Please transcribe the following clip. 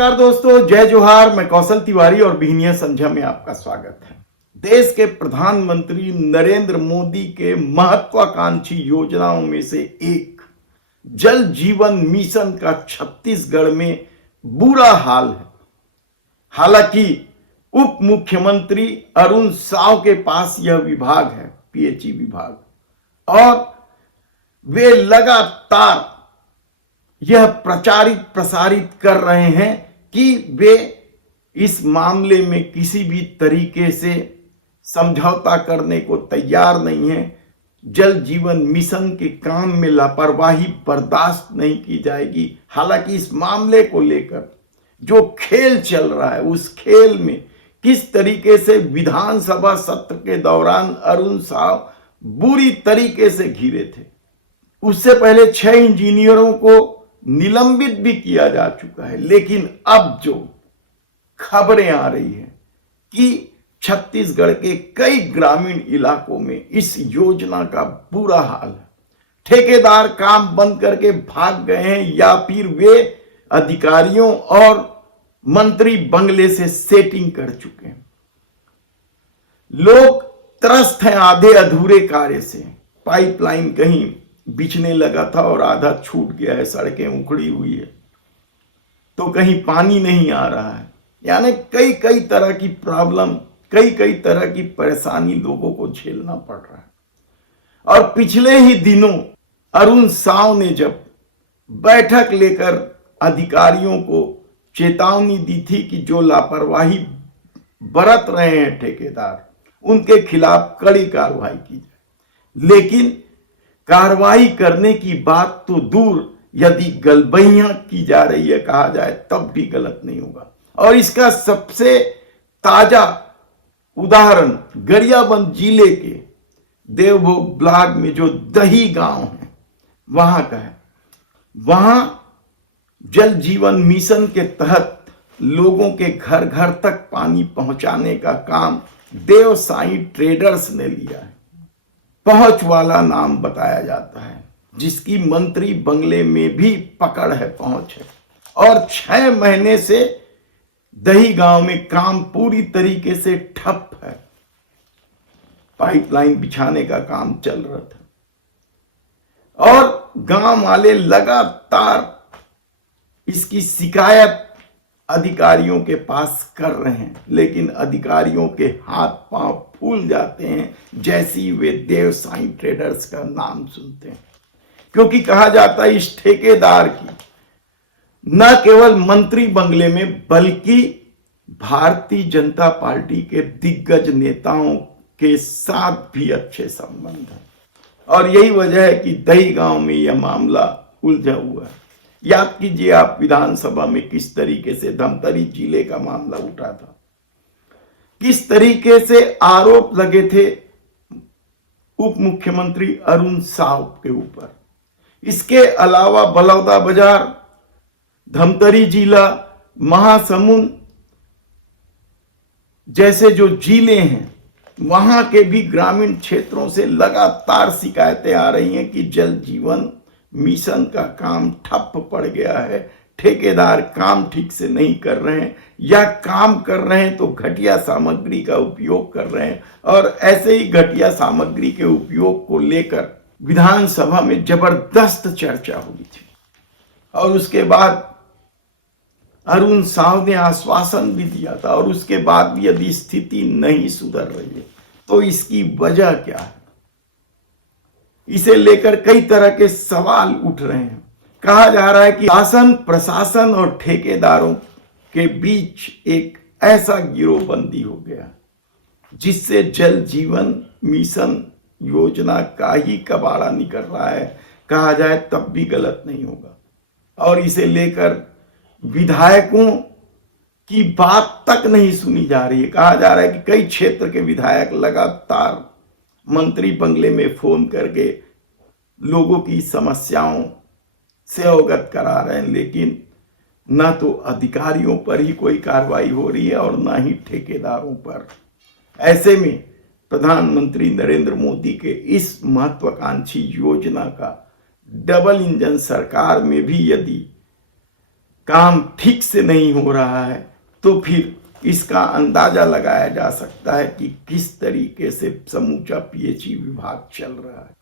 नमस्कार दोस्तों, जय जोहार। मैं कौशल तिवारी और बिहनिया संध्या में आपका स्वागत है। देश के प्रधानमंत्री नरेंद्र मोदी के महत्वाकांक्षी योजनाओं में से एक जल जीवन मिशन का छत्तीसगढ़ में बुरा हाल है। हालांकि उप मुख्यमंत्री अरुण साव के पास यह विभाग है, पीएचई विभाग, और वे लगातार यह प्रसारित कर रहे हैं कि वे इस मामले में किसी भी तरीके से समझौता करने को तैयार नहीं है। जल जीवन मिशन के काम में लापरवाही बर्दाश्त नहीं की जाएगी। हालांकि इस मामले को लेकर जो खेल चल रहा है, उस खेल में किस तरीके से विधानसभा सत्र के दौरान अरुण साव बुरी तरीके से घिरे थे। उससे पहले 6 इंजीनियरों को निलंबित भी किया जा चुका है। लेकिन अब जो खबरें आ रही हैं कि छत्तीसगढ़ के कई ग्रामीण इलाकों में इस योजना का बुरा हाल है। ठेकेदार काम बंद करके भाग गए हैं या फिर वे अधिकारियों और मंत्री बंगले से सेटिंग कर चुके हैं। लोग त्रस्त हैं आधे अधूरे कार्य से। पाइपलाइन कहीं बिछने लगा था और आधा छूट गया है, सड़कें उखड़ी हुई है, तो कहीं पानी नहीं आ रहा है। यानी कई कई तरह की प्रॉब्लम, कई तरह की परेशानी लोगों को झेलना पड़ रहा है। और पिछले ही दिनों अरुण साव ने जब बैठक लेकर अधिकारियों को चेतावनी दी थी कि जो लापरवाही बरत रहे हैं ठेकेदार, उनके खिलाफ कड़ी कार्रवाई की जाए। लेकिन कार्रवाई करने की बात तो दूर, यदि गलबैयां की जा रही है कहा जाए तब भी गलत नहीं होगा। और इसका सबसे ताजा उदाहरण गरियाबंद जिले के देवभोग ब्लॉक में जो दही गांव है वहां का है। वहां जल जीवन मिशन के तहत लोगों के घर घर तक पानी पहुंचाने का काम देव साई ट्रेडर्स ने लिया है। पहुंच वाला नाम बताया जाता है, जिसकी मंत्री बंगले में भी पकड़ है, पहुंच है। और 6 महीने से दही गांव में काम पूरी तरीके से ठप है। पाइपलाइन बिछाने का काम चल रहा था और गांव वाले लगातार इसकी शिकायत अधिकारियों के पास कर रहे हैं। लेकिन अधिकारियों के हाथ पांव फूल जाते हैं जैसी वे देव साई ट्रेडर्स का नाम सुनते हैं, क्योंकि कहा जाता है इस ठेकेदार की न केवल मंत्री बंगले में बल्कि भारतीय जनता पार्टी के दिग्गज नेताओं के साथ भी अच्छे संबंध हैं। और यही वजह है कि दही गांव में यह मामला उलझा हुआ है। याद कीजिए आप विधानसभा में किस तरीके से धमतरी जिले का मामला उठा था, किस तरीके से आरोप लगे थे उप मुख्यमंत्री अरुण साव के ऊपर। इसके अलावा बलौदाबाजार, धमतरी जिला, महासमुंद जैसे जो जिले हैं, वहां के भी ग्रामीण क्षेत्रों से लगातार शिकायतें आ रही हैं कि जल जीवन मिशन का काम ठप पड़ गया है। ठेकेदार काम ठीक से नहीं कर रहे हैं या काम कर रहे हैं तो घटिया सामग्री का उपयोग कर रहे हैं। और ऐसे ही घटिया सामग्री के उपयोग को लेकर विधानसभा में जबरदस्त चर्चा हुई थी। और उसके बाद अरुण साव ने आश्वासन भी दिया था। और उसके बाद भी यदि स्थिति नहीं सुधर रही है तो इसकी वजह क्या है, इसे लेकर कई तरह के सवाल उठ रहे हैं। कहा जा रहा है कि शासन, प्रशासन और ठेकेदारों के बीच एक ऐसा गिरोहबंदी हो गया जिससे जल जीवन मिशन योजना का ही कबाड़ा निकल रहा है, कहा जाए तब भी गलत नहीं होगा। और इसे लेकर विधायकों की बात तक नहीं सुनी जा रही है। कहा जा रहा है कि कई क्षेत्र के विधायक लगातार मंत्री बंगले में फोन करके लोगों की समस्याओं से अवगत करा रहे हैं। लेकिन न तो अधिकारियों पर ही कोई कार्रवाई हो रही है और न ही ठेकेदारों पर। ऐसे में प्रधानमंत्री नरेंद्र मोदी के इस महत्वाकांक्षी योजना का डबल इंजन सरकार में भी यदि काम ठीक से नहीं हो रहा है तो फिर इसका अंदाजा लगाया जा सकता है कि किस तरीके से समूचा पीएचई विभाग चल रहा है।